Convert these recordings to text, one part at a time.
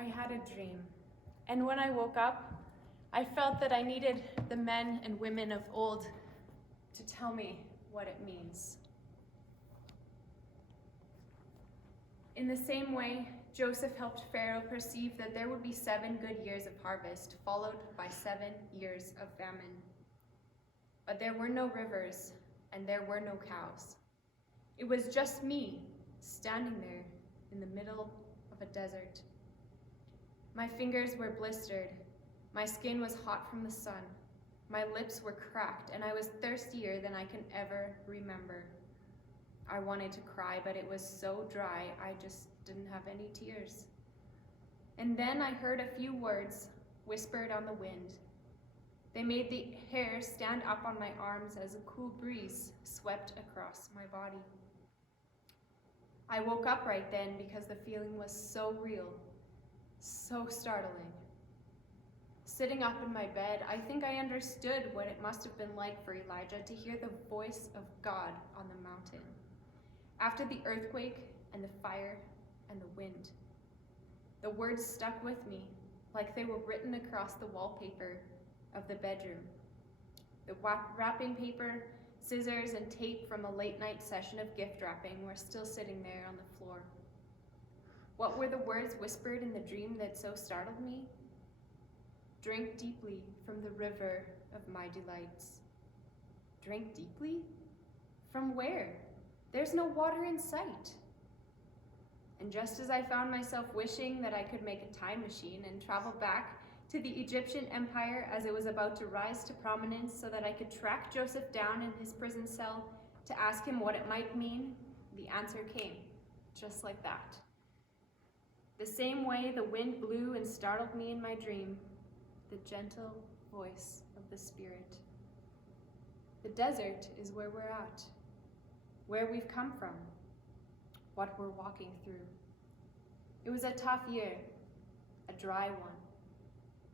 I had a dream, and when I woke up, I felt that I needed the men and women of old to tell me what it means. In the same way, Joseph helped Pharaoh perceive that there would be 7 good years of harvest, followed by 7 years of famine. But there were no rivers, and there were no cows. It was just me, standing there in the middle of a desert. My fingers were blistered, my skin was hot from the sun, my lips were cracked, and I was thirstier than I can ever remember. I wanted to cry, but it was so dry, I just didn't have any tears. And then I heard a few words whispered on the wind. They made the hair stand up on my arms as a cool breeze swept across my body. I woke up right then because the feeling was so real, so startling. Sitting up in my bed, I think I understood what it must have been like for Elijah to hear the voice of God on the mountain. After the earthquake and the fire and the wind, the words stuck with me like they were written across the wallpaper of the bedroom. The wrapping paper, scissors, and tape from a late-night session of gift wrapping were still sitting there on the floor. What were the words whispered in the dream that so startled me? Drink deeply from the river of my delights. Drink deeply? From where? There's no water in sight. And just as I found myself wishing that I could make a time machine and travel back to the Egyptian empire as it was about to rise to prominence so that I could track Joseph down in his prison cell to ask him what it might mean, the answer came, just like that. The same way the wind blew and startled me in my dream, the gentle voice of the Spirit. The desert is where we're at, where we've come from, what we're walking through. It was a tough year, a dry one.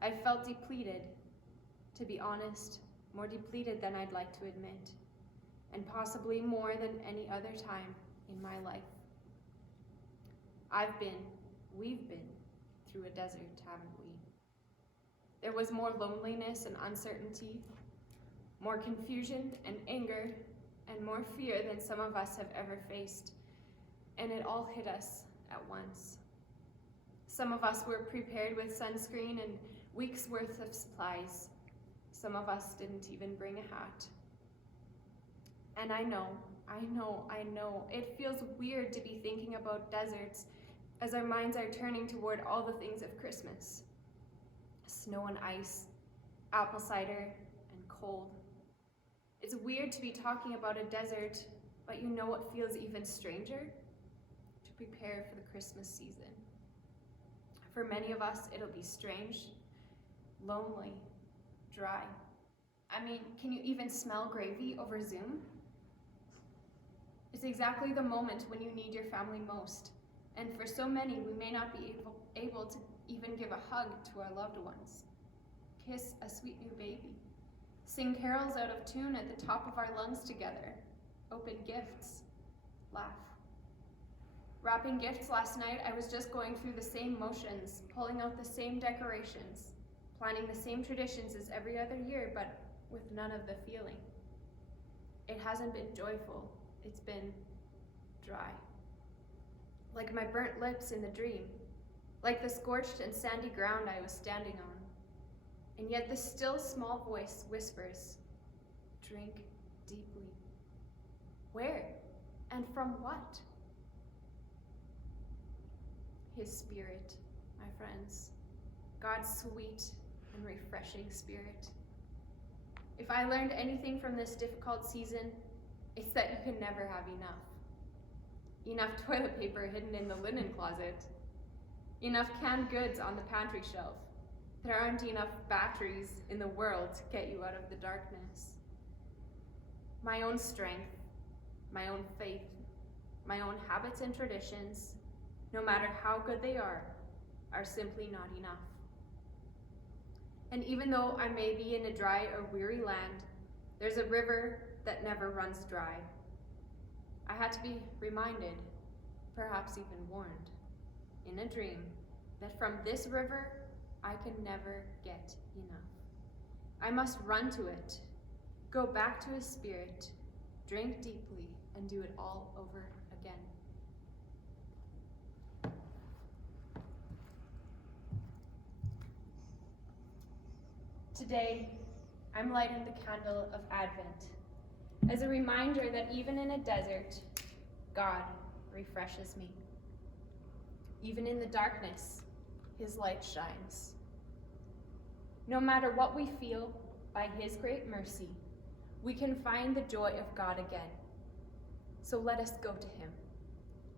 I felt depleted, to be honest, more depleted than I'd like to admit, and possibly more than any other time in my life. We've been through a desert, haven't we? There was more loneliness and uncertainty, more confusion and anger, and more fear than some of us have ever faced, and it all hit us at once. Some of us were prepared with sunscreen and weeks worth of supplies. Some of us didn't even bring a hat. And I know, it feels weird to be thinking about deserts as our minds are turning toward all the things of Christmas. Snow and ice, apple cider, and cold. It's weird to be talking about a desert, but you know what feels even stranger? To prepare for the Christmas season. For many of us, it'll be strange, lonely, dry. I mean, can you even smell gravy over Zoom? It's exactly the moment when you need your family most. And for so many, we may not be able to even give a hug to our loved ones, kiss a sweet new baby, sing carols out of tune at the top of our lungs together, open gifts, laugh. Wrapping gifts last night, I was just going through the same motions, pulling out the same decorations, planning the same traditions as every other year, but with none of the feeling. It hasn't been joyful, it's been dry. Like my burnt lips in the dream, like the scorched and sandy ground I was standing on. And yet the still small voice whispers, drink deeply. Where and from what? His Spirit, my friends, God's sweet and refreshing Spirit. If I learned anything from this difficult season, it's that you can never have enough. Enough toilet paper hidden in the linen closet. Enough canned goods on the pantry shelf. There aren't enough batteries in the world to get you out of the darkness. My own strength, my own faith, my own habits and traditions, no matter how good they are simply not enough. And even though I may be in a dry or weary land, there's a river that never runs dry. I had to be reminded, perhaps even warned, in a dream, that from this river I can never get enough. I must run to it, go back to his spirit, drink deeply, and do it all over again. Today, I'm lighting the candle of Advent as a reminder that even in a desert, God refreshes me. Even in the darkness, his light shines. No matter what we feel, by his great mercy, we can find the joy of God again. So let us go to him.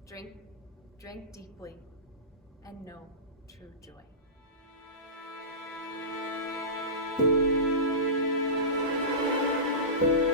Drink deeply, and know true joy. Thank you.